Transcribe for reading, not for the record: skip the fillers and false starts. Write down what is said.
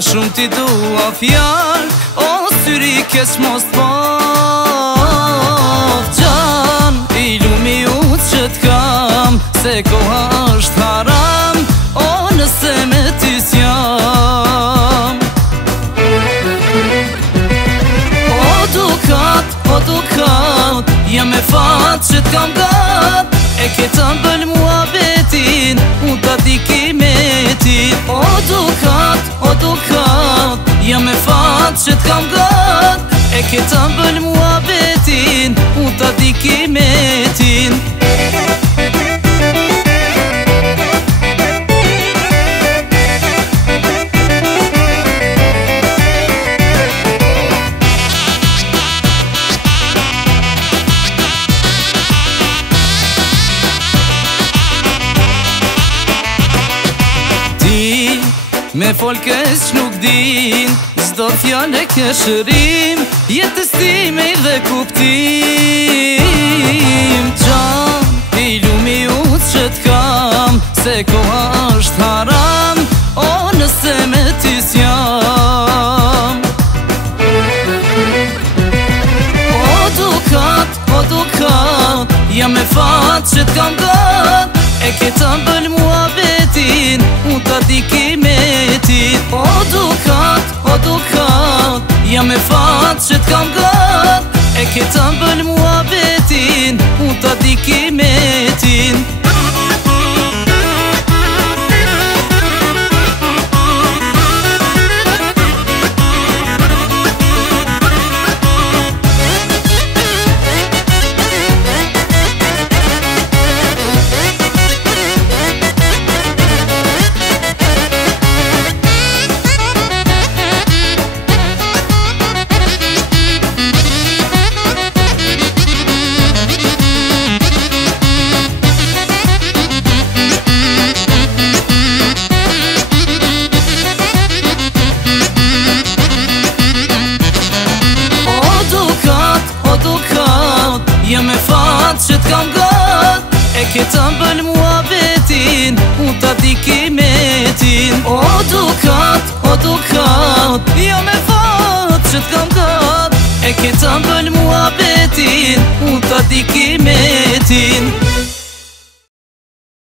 shumë ti dua fjall, o syri keq mos paf gjan. I lumi u që t'kam, se koha është haram, o nëse me ty s'jam. O dukat, jam e fat që t'kam gat, e ke të mbël mua betin, unë t'a di kimetin. O dukat, jam e fat që t'kam gat, e ke të mbël mua betin, unë t'a di kimetin. Me folkes që nuk din, zdo fjale ke shërim, jetës time i dhe kuptim. Gjan, i lumi u që t'kam, se koha është haram, o nëse me ty s'jam. O dukat, jam e fat që t'kam gat, e ke të mbël mua betin, unë t'a di kimetin. O dukat, jam e fat që t'kam gat, e ke të mbël mua betin, unë t'a di kimetin. Jam e fat që t'kam gat, e ke të mbël mua betin, unë t'a di kimetin. O dukat, jam e fat që t'kam gat, e ke të mbël mua betin, unë t'a di kimetin.